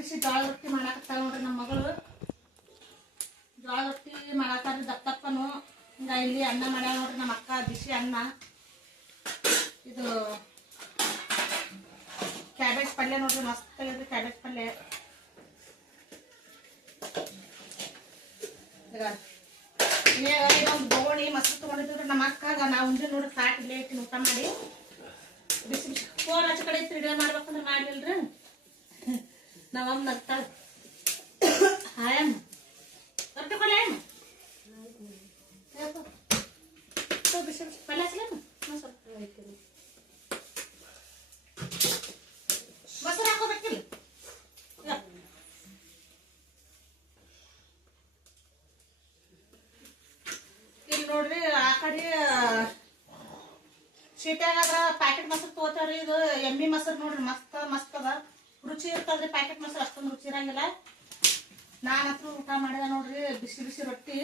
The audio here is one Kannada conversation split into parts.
ಬಿಸಿ ಜೋಳದ ರೊಟ್ಟಿ ಮಾಡಾಕತ್ತಾಳ ನೋಡ್ರಿ ನಮ್ಮ ಮಗಳು. ಜೋಳದ ರೊಟ್ಟಿ ಮಾಡಾಕತ್ತಾರ ದಪ್ಪನು. ಹಿಂಗ ಇಲ್ಲಿ ಅನ್ನ ಮಾಡ್ಯಾಳ ನೋಡ್ರಿ ನಮ್ಮ ಅಕ್ಕ, ಬಿಸಿ ಅನ್ನ. ಇದು ಕ್ಯಾಬೇಜ್ ಪಲ್ಯ ನೋಡ್ರಿ, ಮಸ್ತ್ ಆಗಿದ್ರಿ ಕ್ಯಾಬೇಜ್ ಪಲ್ಯ. ಇನ್ನೊಂದು ಬೋಣಿ ಮೊಸರು ತೊಗೊಂಡಿದ್ರು ನಮ್ಮ ಅಕ್ಕಾಗ. ನಾವು ಉಂಡಿ ನೋಡ್ರಿ ತಾಟ್ ಇಲ್ಲೇ ಇಟ್ಟಿನ ಊಟ ಮಾಡಿ. ಬಿಸಿ ಬಿಸಿ ಫೋನ್ ಆಚೆ ಕಡೆ ಇತ್ತು ವಿಡಿಯೋ ಮಾಡ್ಬೇಕಂದ್ರೆ ಮಾಡ್ಲಿಲ್ರಿ. ನಾವಮ್ಮ ನಗ್ತಾಳ. ಹಾಯಮ್ಮ ರೊಟ್ಟಿ ಕೊಡ್ಲಿ ಅಮ್ಮ, ಬಿಸಿ ಬಿಸಿ ಪಲ್ಯ ಹಚ್ಲೇನು ಸ್ವಲ್ಪ ಮೊಸರು ಹಾಕೋಬೇಕಿಲ್ಲ. ಇಲ್ಲಿ ನೋಡ್ರಿ ಆ ಕಡೆ ಶೀಟ್ಯಾಗಾದ್ರ ಪ್ಯಾಕೆಟ್ ಮೊಸರು ತಗೋತಾವ್ರಿ. ಇದು ಎಮ್ಮಿ ಮೊಸರು ನೋಡ್ರಿ, ಮಸ್ತ್ ಅದ, ರುಚಿ ಇರ್ತದ್ರಿ. ಪ್ಯಾಕೆಟ್ ಮೊಸರು ಅಷ್ಟೊಂದು ರುಚಿ ಇರಂಗಿಲ್ಲ. ನಾನಂತೂ ಊಟ ಮಾಡಿದೆ ನೋಡ್ರಿ ಬಿಸಿ ಬಿಸಿ ರೊಟ್ಟಿ.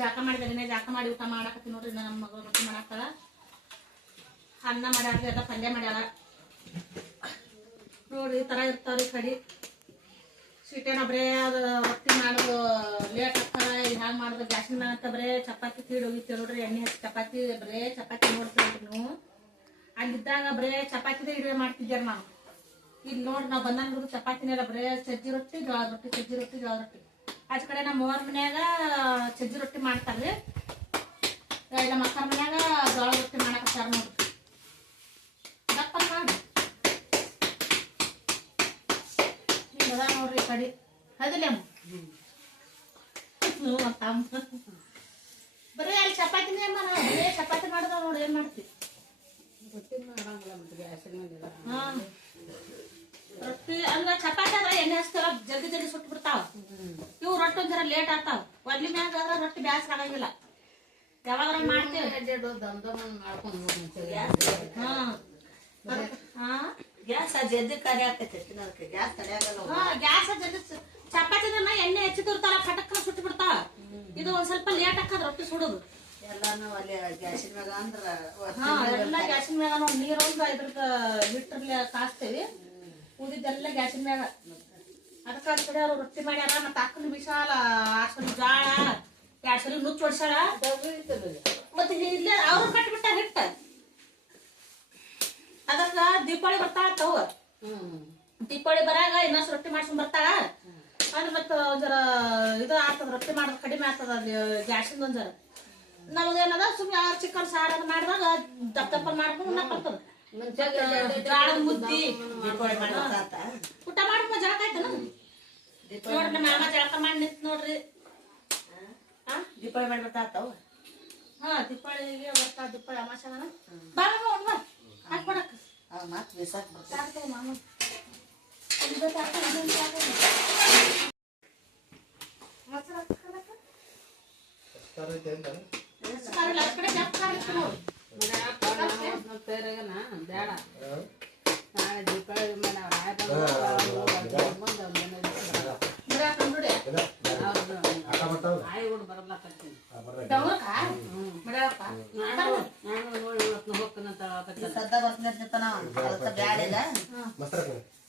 ಜಾಕ ಮಾಡಿದೆ, ಜಾಕ ಮಾಡಿ ಊಟ ಮಾಡಾಕತ್ತೀನಿ ನೋಡ್ರಿ. ನಮ್ಮ ಮಗಳು ರೊಟ್ಟಿ ಮಾಡಾಕ್ತಾಳ. ಅನ್ನ ಮಾಡ್ಯಾಳ್ರಿ, ಎಲ್ಲ ಪಲ್ಯ ಮಾಡ್ಯಾಳ ನೋಡ್ರಿ. ಈ ಥರ ಇರ್ತಾವ್ರಿ ಕಡಿ. ಸ್ವೀಟೇನ ಬರೇ ಅದು ರೊಟ್ಟಿ ಮಾಡೋದು ಲೇಟ್ ಆಗ್ತಾರ. ಹ್ಯಾಂಗೆ ಮಾಡೋದು ಗ್ಯಾಸಿನ ಮ್ಯಾಗ ಅಂತ ಬರೇ ಚಪಾತಿ ತೀಡ್ ಹೋಗಿತ್ತೇವೆ ನೋಡ್ರಿ. ಎಣ್ಣೆ ಹಚ್ಚಿ ಚಪಾತಿ ಬರೇ ಚಪಾತಿ ನೋಡ್ತೀವಿ ನೀವು. ಅಲ್ಲಿದ್ದಾಗ ಬರೇ ಚಪಾತಿದೇ ಇಡುವೆ ಮಾಡ್ತಿದ್ಯಾರ ನಾವು. ಇಲ್ಲಿ ನೋಡ್ರಿ ನಾವು ಬಂದಂಗ ಚಪಾತಿನೆಲ್ಲ ಬರೇ ಸಜ್ಜಿ ರೊಟ್ಟಿ, ಜೋಳದ ರೊಟ್ಟಿ, ಸಜ್ಜಿ ರೊಟ್ಟಿ, ಜೋಳದ ರೊಟ್ಟಿ. ಆಚ ಕಡೆ ನಮ್ಮ ಮೂವರ ಮನ್ಯಾಗ ಸಜ್ಜಿ ರೊಟ್ಟಿ ಮಾಡ್ತಾರ್ರಿ. ನಮ್ಮ ಅಕ್ಕರ ಮನ್ಯಾಗ ಜೋಳದ ರೊಟ್ಟಿ ಮಾಡಾಕತ್ತಾರ ನೋಡ್ರಿ. ದಪ್ಪ ಮಾಡಿ ಅದ ನೋಡ್ರಿ ಕಡಿ ಅದಿಲ್ಲ ಬರೀ ಅಲ್ಲಿ ಚಪಾತಿನೇ ಅಮ್ಮ. ನಾವು ಬರೇ ಚಪಾತಿ ಮಾಡಿದ ನೋಡಿ. ಏನ್ ಮಾಡ್ತೀವಿ ರೊಟ್ಟಿ ಅಂದ್ರೆ ಚಪಾತಿ ಆದ್ರೆ ಎಣ್ಣೆ ಹಚ್ತಾರ, ಜಲ್ದಿ ಜಲ್ದಿ ಸುಟ್ಟು ಬಿಡ್ತಾವ. ಇವು ರೊಟ್ಟಿ ಒಂಥರ ಲೇಟ್ ಆಗ್ತಾವ. ಒಡ್ಲಿ ಮ್ಯಾಗ ಆದ್ರೆ ರೊಟ್ಟಿ ಬ್ಯಾಸ್ರ ಆಗಂಗಿಲ್ಲ. ಯಾವಾಗ ಮಾಡ್ತೇವೆ ಗ್ಯಾಸ್ ಜಲ್ದಿ ಕರಿ ಆಗ್ತೈತಿ. ಗ್ಯಾಸ್ ಜಲ್ದಿ ಚಪಾತಿನ ಎಣ್ಣೆ ಹೆಚ್ಚಿದಿರ್ತಾರ, ಪಟಕ್ನ ಸುಟ್ಟು ಬಿಡ್ತಾವ. ಇದು ಒಂದ್ ಸ್ವಲ್ಪ ಲೇಟ್ ಹಾಕದ್ ರೊಟ್ಟಿ ಸುಡುದು. ಎಲ್ಲಾನು ಅಲ್ಲಿ ಗ್ಯಾಸಿನ ಮ್ಯಾಗ ಅಂದ್ರ ಎಲ್ಲ ಗ್ಯಾಸಿನ ಮ್ಯಾಗ ನಾವು ನೀರೊಂದು ಇದ್ರದ್ದು ಲೀಟರ್ಲಿ ಕಾಸ್ತೇವಿ. ಉಳಿದೆಲ್ಲ ಗ್ಯಾಸಿನ ಮ್ಯಾಗ. ಅದಕ್ಕೆ ಕಡೆ ಅವ್ರು ರೊಟ್ಟಿ ಮಾಡ್ಯಾರ. ಮತ್ತೆ ಅಕ್ಕನ ವಿಶಾಲ 6 ಸಲ ಜಾಳ 2 ಸಲ ನುಚ್ಚು ಹೊಡ್ಸಾಳ. ಮತ್ತೆ ಇಲ್ಲೇ ಅವ್ರು ಕಟ್ಬಿಟ್ಟಾರ ಹಿಟ್ಟ. ಅದಕ್ಕ ದೀಪಾವಳಿ ಬರ್ತಾಳ ತವ. ದೀಪಾವಳಿ ಬರಾಗ ಇನ್ನೊಂದು ರೊಟ್ಟಿ ಮಾಡ್ಸ್ಕೊಂಡ್ ಬರ್ತಾಳ. ಅಂದ್ರೆ ಮತ್ತ ಜರ ಇದು ಆಗ್ತದ, ರೊಟ್ಟಿ ಮಾಡೋದು ಕಡಿಮೆ ಆಗ್ತದ ಗ್ಯಾಸಿಂದ ಒಂದ್ ಜರ. ನಮಗೇನದ ಸುಮ್ಮನೆ ಚಿಕನ್ ಸಾರು ಅದು ಮಾಡಿದಾಗ ದಪ್ಪ ಮಾಡ್ಕೊಂಡು ಉಣ್ಣಕ್ ಬರ್ತದ. ಜೋಳದ ಮುದ್ದಿ ಊಟ ಮಾಡ್ಕೊಂಡ ಜಳಕ ಆಯ್ತನ ನೋಡ್ರಿ. ನಮ್ಮ ಮಾಮ ಜಳಕ ಮಾಡಿ ನಿಂತ್ ನೋಡ್ರಿ. ದೀಪಾವಳಿ ಮಾಡಿ ಬರ್ತಾವ. ದೀಪಾವಳಿಗೆ ಬರ್ತಾವ. ದೀಪಾವಳಿ ಅಮಾಸನ ಬಾರಮ್ಮ ಉಣ್ಣ ಹಾಕ್ಕೊಡಕ್ ಮತ್ ಬಿಸಾಕ್ ಬರ್ತಾವ ಮಾಮ. ಬೇಡ ನಾಳೆ ದೀಪಾವಳಿ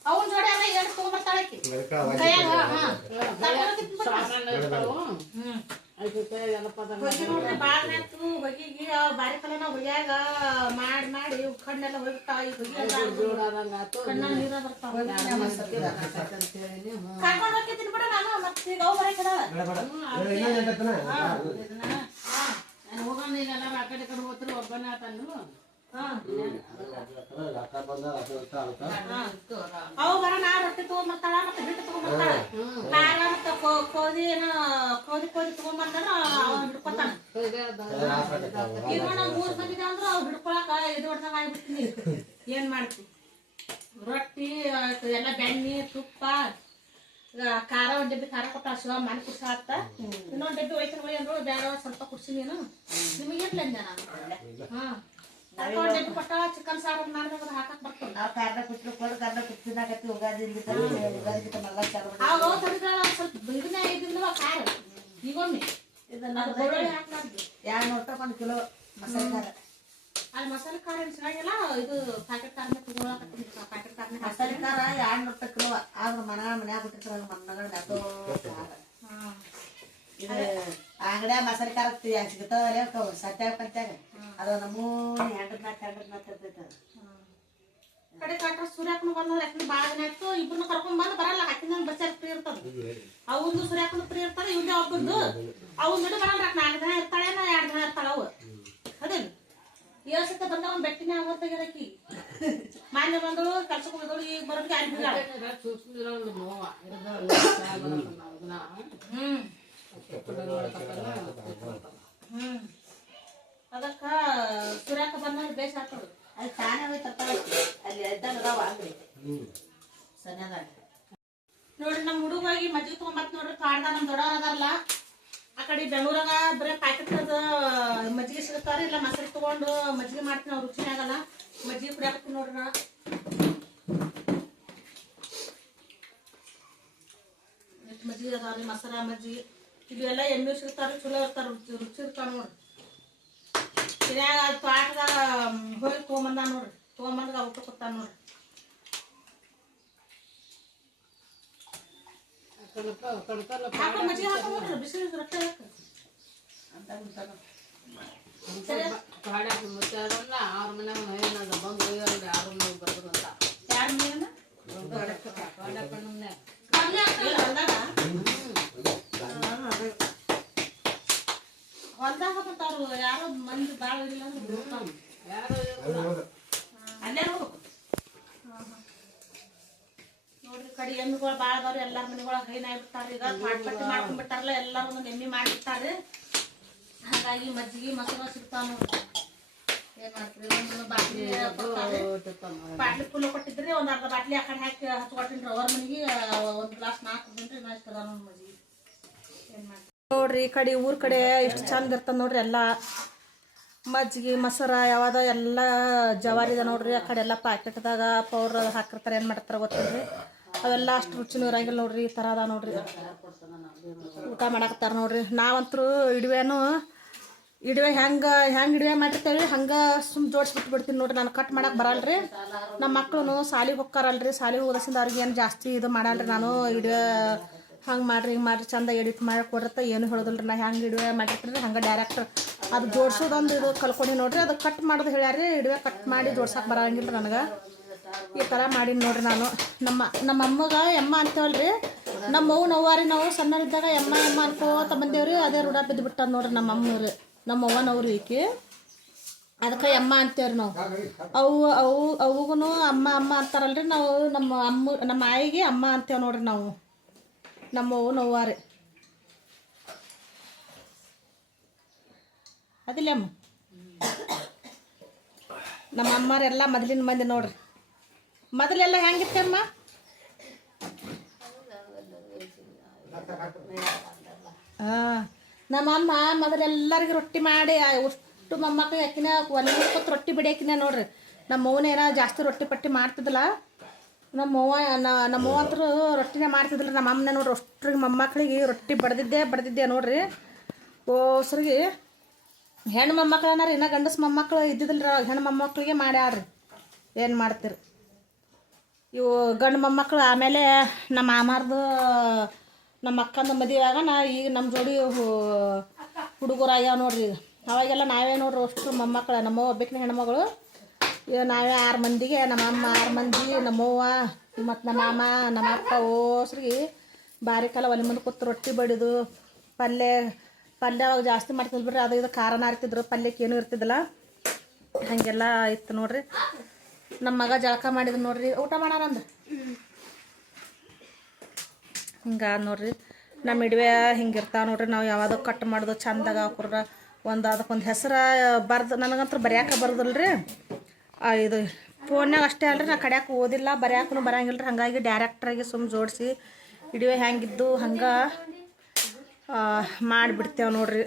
ಅವನ್ ಜೋಡಿ ಅಲ್ಲ ಎರಡು ತಗೊಂಡ್ಬರ್ತಾಳಕಿ. ನೋಡ್ರಿ ಬಾಳ ನಾತು ಹೊಗಿಗಿ ಬಾರಿ ಕಲನ ಹೊಗ್ಯಾಗ ಮಾಡಿ ಕಣ್ಣೆಲ್ಲ ಹೋಗ್ತಾವ. ಈ ಕಣ್ಣ ನೀರ ಬರ್ತಾವ. ಕರ್ಕೊಂಡ್ ಹೋಗ್ತೀನಿ ಬಿಡ ನಾನು. ಮತ್ತೆ ಈಗ ಅವ್ ಬರಕದ ಹೋಗೋಣ. ಈಗ ಎಲ್ಲಾರು ಆ ಕಡೆ ಕಡೆ ಹೋಗ್ತಾರೆ. ಒಬ್ಬನೇ ಆತನು ಅವು ಬರ ನಾ ರೊಟ್ಟಿ ತಗೊಂಡ್ಬರ್ತಾಳ. ಮತ್ತೆ ಹಿಟ್ಟು ತಗೊಂಡ್ಬರ್ತಾಳ. ಮತ್ತೆ ಕೋದಿ ತಗೊಂಡ್ಬರ್ತಾರ. ಹಿಡ್ಕೊತಾನ. ಈಗ ನಾವು 3 ಮಂದಿದ ಅಂದ್ರ ಅವ್ ಹಿಡ್ಕೊಳಕ ಇದು ಹೊಡ್ದಂಗ ಆಗ್ಬಿಡ್ತೀನಿ. ಏನ್ ಮಾಡ್ತಿ ರೊಟ್ಟಿ ಎಲ್ಲ ಬೆಣ್ಣೆ ತುಪ್ಪ ಖಾರ. ಒಂದ್ ಡಬ್ಬಿ ಖಾರ ಕೊಟ್ಟ ಶಿವ ಮಾಡಿ ಕುಡ್ಸ ಆತ. ಇನ್ನೊಂದ್ ಡಬ್ಬಿ ಒಯ್ತಾರ ಅಂದ್ರು ಬೇರೆ ಸ್ವಲ್ಪ ಕುಡ್ಸಿ ನೀನು. ನಿಮಗಿರ್ಲ ನಾನು ಒಂದ್ ಡಬ್ಬಿ ಕೊಟ್ಟ ಚಿಕನ್ ಸಾರು ಮಾಡಿದಾಗ ಹಾಕಕ್ ಬರ್ತದೆ. ನಾವು ಕಾರ್ದ ಕುಟ್ಲು ಕಾರ್ದ ಕುಟ್ಟಿನಾಗತ್ತಿ ಉಗಾದಿ ಸ್ವಲ್ಪ ಇದನ್ನೇ ಇದ್ದಿಲ್ವ ಖಾರ. ಈಗೊಮ್ಮೆ $200 1 ಕಿಲೋ ಮಸಾಲೆ ಖಾರ. ಅಲ್ಲಿ ಮಸಾಲೆ ಖಾರ ಏನು ಸಿಗಂಗಿಲ್ಲ ಇದು ಪ್ಯಾಕೆಟ್ ಖಾರನೇ ತಗೊಳಕತ್ತೀನಿ ಪ್ಯಾಕೆಟ್ ಖಾರನೇ ಮಸಾಲೆ ಖಾರ 200 ರೂಪಾಯಿ ಕಿಲೋ ಆದ್ರೆ ಮನ್ಯಾಗ ಬಿಟ್ಟಿರ್ತಾರ ಮಣ್ಣಗಳ ಅದು ಇದು ಅಂಗಡ್ಯಾಗ ಮಸಾಲೆ ಖಾರ ಸಿಗ್ತಾವಲ್ಲ ಸತ್ಯಾಗ ಪಂಚಾಗ ಅದು ನಮ್ಮೂನಿ ಹೆಂಡ್ರ ನಾಲ್ಕು ಇರ್ತೈತೆ ಕಡೆ ಕಾಟ ಸೂರ್ಯಾಕನು ಬಂದ್ರೆ ಯಾಕಂದ್ರೆ ಭಾಳ ದಿನ ಆಯ್ತು ಇಬ್ಬರನ್ನ ಕರ್ಕೊಂಡ್ ಬಂದು ಬರಲ್ಲ ಹಾಕಿನ ಬಸ್ಸಾಗ ಫ್ರೀ ಇರ್ತದ ಅವಂದು ಸೂರ್ಯಾಕನು ಫ್ರೀ ಇರ್ತಾನೆ ಇವಂದೇ ಒಬ್ಬಂದು ಅವನ್ ಜೊತೆ ಬರಲ್ಲ 4 ದಿನ ಇರ್ತಾಳೆ 2 ದಿನ ಇರ್ತಾಳ ಅವು ಅದೇನು ಏಸಕ್ಕೆ ಬಂದ ಅವ್ನು ಬೆಟ್ಟಿನೇ ಆಗೋತ್ತಾಗಿರಕಿ ಮಾನ್ಯ ಬಂದಳು ಕೆಲ್ಸಕ್ಕೆ ಹೋದಳು ಈಗ ಬರೋದಕ್ಕೆ ಅದಕ್ಕ ಸೂರ್ಯಾಕ ಬಂದ್ರೆ ಬೇಸ್ ಆಗ್ತದ ಅಲ್ಲಿ ತಾನೇ ಹೋಯ್ತಪ್ಪ ಅಲ್ಲಿ ಎದ್ದಾಗ ಅದಾವ ಅಂಗಡಿ ಸನ್ಯಾದಾಗ ನೋಡ್ರಿ ನಮ್ಮ ಹುಡುಗಾಗಿ ಮಜ್ಜಿಗೆ ತಗೊಂಬತ್ ನೋಡ್ರಿ ಕಾಡ್ದ ನಮ್ ದೊಡ್ಡವ್ರ ಅದಾರಲ್ಲ ಆ ಕಡೆ ಬೆಂಗಳೂರಾಗ ಬರೀ ಪ್ಯಾಕೆಟ್ ಮಜ್ಜಿಗೆ ಸಿಗ್ತಾರ ಇಲ್ಲ ಮೊಸರು ತಗೊಂಡು ಮಜ್ಜಿಗೆ ಮಾಡ್ತೀನಿ ಅವ್ರು ರುಚಿನೇ ಆಗಲ್ಲ ಮಜ್ಜಿಗೆ ಕುಡಿಯಾಕತ್ತೀನಿ ನೋಡ್ರಿ ನಾ ಮಜ್ಜಿಗೆ ಅದಾವ್ರಿ ಮೊಸರ ಮಜ್ಜಿಗೆ ಇವೆಲ್ಲ ಎಮ್ಮೆ ಸಿಗ್ತಾರ ಚಲೋ ಇರ್ತಾರ ರುಚಿ ಇರ್ತಾವ ನೋಡ್ರಿ ಹಿರಿಯಾಗ ತೋಟದಾಗ ಹೋಗಿ ತೊಗೊಂಬಂದ ನೋಡ್ರಿ ತೊಗೊಂಬಂದಾಗ ಊಟ ಕೊಡ್ತಾನ ನೋಡ್ರಿ ಮಜ್ಜಿಗೆ ಹಾಕ ನೋಡ್ರಿ ಬಿಸಿಲು ರೊಟ್ಟಿ ಅಂತ ಬಿಡ್ತಾರ ಅವ್ರ ಮನ್ಯಾಗ ಏನಾದ್ರು ಬಂದು ಯಾರು ಬರ್ದ್ರು ಅಂತ ಯಾರ ಮನೆಯನ್ನ ಹೊಲ್ದಾಗ ಬರ್ತಾವ್ರು ಯಾರೋ ಮಂದಿ ಭಾಳ ಇರಲಿಲ್ಲ ಅಂದ್ರೆ ಅಲ್ಲೇ ನೋಡ್ಬೇಕು ನೋಡ್ರಿ ಕಡೆ ಎಮ್ಮಿಗಳು ಭಾಳ ಅದಾವ್ರಿ ಎಲ್ಲಾರ ಮನೆಗೊಳಗೆ ಹೈನಾಗ್ಬಿಟ್ಟಾರ ಈಗ ಪಟ್ಟಿ ಮಾಡ್ಕೊಂಡ್ಬಿಟ್ಟಾರಲ್ಲ ಎಲ್ಲಾರು ಒಂದು ಎಮ್ಮಿ ಮಾಡಿಬಿಟ್ಟಾರೆ ಹಾಗಾಗಿ ಮಜ್ಜಿಗೆ ಮೊಸರು ಸಿಗ್ತಾವ ನೋಡ್ರಿ ಏನ್ ಮಾಡ್ತೀವಿ ಒಂದು ಬಾಟ್ಲಿ ಬಾಟ್ಲಿ ಫುಲ್ ಕೊಟ್ಟಿದ್ರಿ ಒಂದ್ ಅರ್ಧ ಬಾಟ್ಲಿ ಆ ಕಡೆ ಹಾಕಿ ಹಚ್ಕೊಟ್ಟಿನ್ರಿ ಅವ್ರ ಮನೆಗೆ ಒಂದು ಗ್ಲಾಸ್ 4 ಕುಡಿದ್ರಿ ಇಷ್ಟ ಅದಾವ ನೋಡಿ ಮಜ್ಜಿಗೆ ಏನ್ ಮಾಡ್ತೀವಿ ನೋಡ್ರಿ ಈ ಕಡೆ ಊರ್ ಕಡೆ ಇಷ್ಟು ಚಂದ ಇರ್ತದ ನೋಡ್ರಿ ಎಲ್ಲ ಮಜ್ಜಿಗೆ ಮೊಸರ ಯಾವ್ದ ಎಲ್ಲ ಜವಾರಿದ ನೋಡ್ರಿ ಆ ಕಡೆ ಎಲ್ಲ ಪ್ಯಾಕೆಟ್ದಾಗ ಪೌಡ್ರ್ ಹಾಕಿರ್ತಾರೆ ಏನು ಮಾಡ್ತಾರೆ ಗೊತ್ತಿಲ್ರಿ ಅವೆಲ್ಲ ಅಷ್ಟು ರುಚಿನೂ ಇರಂಗಿಲ್ಲ ನೋಡ್ರಿ ಈ ಥರ ಅದ ನೋಡ್ರಿ ಊಟ ಮಾಡಾಕತ್ತಾರ ನೋಡ್ರಿ ನಾವಂತರೂ ಇಡುವೆ ಹೆಂಗೆ ಇಡುವೆ ಮಾಡಿರ್ತೇವೆ ಹಂಗೆ ಸುಮ್ ಜೋಡಿಸ್ಬಿಟ್ಟು ಬಿಡ್ತೀನಿ ನೋಡ್ರಿ ನಾನು ಕಟ್ ಮಾಡಕ್ಕೆ ಬರಲ್ರಿ ನಮ್ಮ ಮಕ್ಳು ಸಾಲಿಗೆ ಹೋಗ್ತಾರಲ್ರಿ ಸಾಲಿಗೆ ಹೋದಸಿಂದ ಅವ್ರಿಗೆ ಏನು ಜಾಸ್ತಿ ಇದು ಮಾಡಲ್ರಿ ನಾನು ಇಡುವೆ ಹಂಗೆ ಮಾಡ್ರಿ ಹಿಂಗೆ ಮಾಡ್ರಿ ಚಂದ ಎಡಿಟ್ ಮಾಡಿ ಕೊಡಿರುತ್ತೆ ಏನು ಹೇಳೋದಿಲ್ರಿ ನಾ ಹೆಂಗೆ ಇಡುವೆ ಮಾಡಿರ್ತೀನಿ ಹಂಗೆ ಡೈರೆಕ್ಟ್ ಅದು ಜೋಡ್ಸೋದೊಂದು ಇದು ಕಲ್ಕೊಂಡು ನೋಡ್ರಿ ಅದು ಕಟ್ ಮಾಡೋದು ಹೇಳ್ಯಾರಿ ಇಡುವೆ ಕಟ್ ಮಾಡಿ ಜೋಡ್ಸಕ್ಕೆ ಬರಂಗಿಲ್ಲ ನನಗೆ ಈ ಥರ ಮಾಡೀನಿ ನೋಡ್ರಿ ನಾನು ನಮ್ಮ ಅಮ್ಮಗೆ ಎಮ್ಮ ಅಂತೇವಲ್ರಿ ನಮ್ಮ ಅವ್ವ ನವ್ವಾರಿ ನಾವು ಸಣ್ಣರಿದ್ದಾಗ ಎಮ್ಮ ಅನ್ಕೋತ ಬಂದೇವ್ರಿ ಅದೇ ರೂಢ ಬಿದ್ದು ಬಿಟ್ಟದ ನೋಡ್ರಿ ನಮ್ಮ ಅಮ್ಮವ್ರಿ ನಮ್ಮ ಅವ್ವನವ್ರು ಈಕಿ ಅದಕ್ಕೆ ಎಮ್ಮ ಅಂತೇವ್ರಿ ನಾವು ಅವಗೂ ಅಮ್ಮ ಅಂತಾರಲ್ರಿ ನಾವು ನಮ್ಮ ಆಯಿಗೆ ಅಮ್ಮ ಅಂತೇವ್ ನೋಡ್ರಿ ನಾವು ನಮ್ಮ ಅವ್ವ ನವ್ವಾರಿ ಅದಿಲ್ಲ ಅಮ್ಮ ನಮ್ಮ ಅಮ್ಮರೆಲ್ಲ ಮೊದಲಿನ ಮಂದಿ ನೋಡ್ರಿ ಮೊದಲೆಲ್ಲ ಹೆಂಗಿತ್ತಮ್ಮ ನಮ್ಮ ಅಮ್ಮ ಮೊದಲೆಲ್ಲರಿಗೆ ರೊಟ್ಟಿ ಮಾಡಿ ಅಷ್ಟು ಮೊಮ್ಮಕ್ಳಿಗೆ ಆಕಿನ ಒಲೆ ಕೊತ್ತು ರೊಟ್ಟಿ ಬಿಡಿಯಾಕಿನ ನೋಡ್ರಿ ನಮ್ಮ ಅವ್ವನ ಏನೋ ಜಾಸ್ತಿ ರೊಟ್ಟಿ ಪಟ್ಟಿ ಮಾಡ್ತಿದ್ದಿಲ್ಲ ನಮ್ಮವ್ವ ಅಂತರೂ ರೊಟ್ಟಿನೇ ಮಾಡ್ತಿದ್ದಿಲ್ಲ ನಮ್ಮ ಅಮ್ಮನೇ ನೋಡ್ರಿ ಅಷ್ಟ್ರಿಗೆ ಮೊಮ್ಮಕ್ಳಿಗೆ ರೊಟ್ಟಿ ಬಡ್ದಿದ್ದೆ ನೋಡ್ರಿ ಓಸ್ರಿಗೆ ಹೆಣ್ಣು ಮೊಮ್ಮಕ್ಳು ಅನ್ನಾರ ಇನ್ನೂ ಗಂಡಸು ಮೊಮ್ಮಕ್ಳು ಇದ್ದಿದ್ದಿಲ್ಲ ರೀ ಹೆಣ್ಣು ಮೊಮ್ಮಕ್ಳಿಗೆ ಮಾಡ್ಯಾಡ್ರಿ ಏನು ಮಾಡ್ತೀರಿ ಇವು ಗಂಡು ಮೊಮ್ಮಕ್ಳು ಆಮೇಲೆ ನಮ್ಮ ಮಾಮಾರ್ದು ನಮ್ಮ ಅಕ್ಕಂದು ಮದುವೆಯಾಗ ಈಗ ನಮ್ಮ ಜೋಡಿ ಹುಡುಗರು ಆಗ್ಯಾವ ನೋಡ್ರಿ ಅವಾಗೆಲ್ಲ ನಾವೇ ನೋಡ್ರಿ ಅಷ್ಟು ಮೊಮ್ಮಕ್ಳು ನಮ್ಮವ್ವ ಒಬ್ಬಾಕಿನ ಹೆಣ್ಮಗಳು ಈಗ ನಾವೇ 6 ಮಂದಿಗೆ ನಮ್ಮ ಅಮ್ಮ 6 ಮಂದಿ ನಮ್ಮವ್ವ ಮತ್ತು ನಮ್ಮ ಮಾಮ ನಮ್ಮ ಅಪ್ಪ ಓಸ್ರಿಗೆ ಬಾರಿಕಾಲ ಒಲೆ ಮುಂದೆ ಕೂತು ರೊಟ್ಟಿ ಬಡಿದು ಪಲ್ಯ ಅವಾಗ ಜಾಸ್ತಿ ಮಾಡ್ತಿದ್ರು ಬಿಡ್ರಿ ಅದು ಇದು ಖಾರನ ಇರ್ತಿದ್ರು ಪಲ್ಯಕ್ಕೆ ಏನೂ ಇರ್ತಿದ್ದಿಲ್ಲ ಹಾಗೆಲ್ಲ ಇತ್ತು ನೋಡ್ರಿ ನಮ್ಮ ಮಗ ಜಳಕ ಮಾಡಿದ್ರು ನೋಡ್ರಿ ಊಟ ಮಾಡೋಣಂದು ಹಿಂಗೆ ನೋಡ್ರಿ ನಮ್ಮ ಇಡುವೆ ಹಿಂಗಿರ್ತಾವೆ ನೋಡ್ರಿ ನಾವು ಯಾವುದು ಕಟ್ ಮಾಡೋದು ಚಂದಾಗ ಹಾಕೋರ ಅದಕ್ಕೊಂದು ಹೆಸರು ಬರ್ದು ನನಗಂತೂ ಬರ್ಯಾಕೆ ಬರೋದಿಲ್ಲ ರೀ ಇದು ಫೋನ್ಯಾಗ ಅಷ್ಟೇ ಅಲ್ರಿ ನಾ ಕಡ್ಯಾಕೆ ಓದಿಲ್ಲ ಬರ್ಯಾಕೂ ಬರಂಗಿಲ್ಲ ರೀ ಹಾಗಾಗಿ ಡೈರೆಕ್ಟ್ರಾಗಿ ಸುಮ್ಮ ಜೋಡಿಸಿ ಇಡುವೆ ಹೆಂಗಿದ್ದು ಹಂಗೆ ಮಾಡಿಬಿಡ್ತೇವೆ ನೋಡ್ರಿ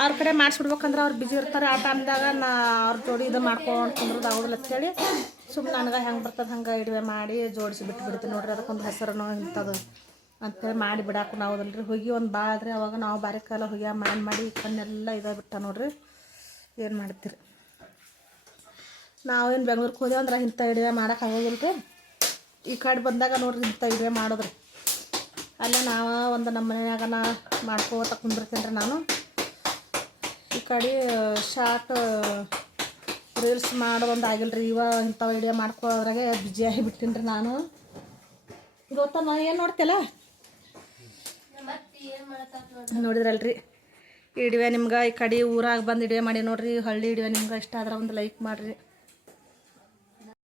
ಅವ್ರ ಕಡೆ ಮಾಡಿಸ್ಬಿಡ್ಬೇಕಂದ್ರೆ ಅವ್ರು ಬಿಜಿ ಇರ್ತಾರೆ ಆ ಟೈಮ್ದಾಗ ಅವ್ರ ಜೋಡಿ ಇದು ಮಾಡ್ಕೊಂಡು ಕುಂದ್ರದು ಆಗೋದಿಲ್ಲ ಅಂತೇಳಿ ಸುಮ್ಮನೆ ನನಗೆ ಹೆಂಗೆ ಬರ್ತದೆ ಹಂಗೆ ಇಡುವೆ ಮಾಡಿ ಜೋಡಿಸಿ ಬಿಡ್ತೀನಿ ನೋಡ್ರಿ ಅದಕ್ಕೊಂದು ಹೆಸರು ಇಂಥದ್ದು ಅಂತೇಳಿ ಮಾಡಿ ಬಿಡಾಕು ಆಗೋದಿಲ್ಲ ರೀ ಹೊಗೆ ಒಂದು ಭಾಳ ಆದ್ರೆ ಅವಾಗ ನಾವು ಬಾರಿ ಕಾಲ ಹೊಗೆ ಮಾಡಿ ಕಣ್ಣೆಲ್ಲ ಇದಾಗ್ಬಿಟ್ಟ ನೋಡ್ರಿ ಏನು ಮಾಡ್ತೀರಿ ನಾವೇನು ಬೆಂಗ್ಳೂರಿಗೆ ಹೋದೇವು ಅಂದ್ರೆ ಇಂಥ ಇಡುವೆ ಮಾಡೋಕೆ ಆಗೋದಿಲ್ಲ ರೀ. ಈ ಕಡೆ ಬಂದಾಗ ನೋಡ್ರಿ ಇಂಥ ಇಡುವೆ ಮಾಡೋದ್ರಿ. ಅಲ್ಲೇ ನಾವು ಒಂದು ನಮ್ಮ ಮನ್ಯಾಗ ನಾ ಮಾಡ್ಕೋತ ಕುಂದಿರ್ತೀನಿ ರೀ ನಾನು. ಈ ಕಡೆ ಶಾರ್ಟ್ ರೀಲ್ಸ್ ಮಾಡೋದೊಂದು ಆಗಿಲ್ಲ ರೀ. ಇಂಥ ವಿಡಿಯೋ ಮಾಡ್ಕೊಳ್ಳೋದ್ರಾಗೆ ಬಿಜಿ ಆಗಿಬಿಟ್ಟಿನಿ ರೀ ನಾನು. ಗೊತ್ತಮ್ಮ ಏನು ನೋಡ್ತಿಲ್ಲ ನೋಡಿದ್ರಲ್ರಿ ಈ ವಿಡಿಯೋ ನಿಮ್ಗೆ ಈ ಕಡೆ ಊರಾಗ ಬಂದು ವಿಡಿಯೋ ಮಾಡಿ ನೋಡ್ರಿ. ಹಳ್ಳಿ ವಿಡಿಯೋ ನಿಮ್ಗೆ ಇಷ್ಟ ಆದ್ರೆ ಒಂದು ಲೈಕ್ ಮಾಡಿರಿ.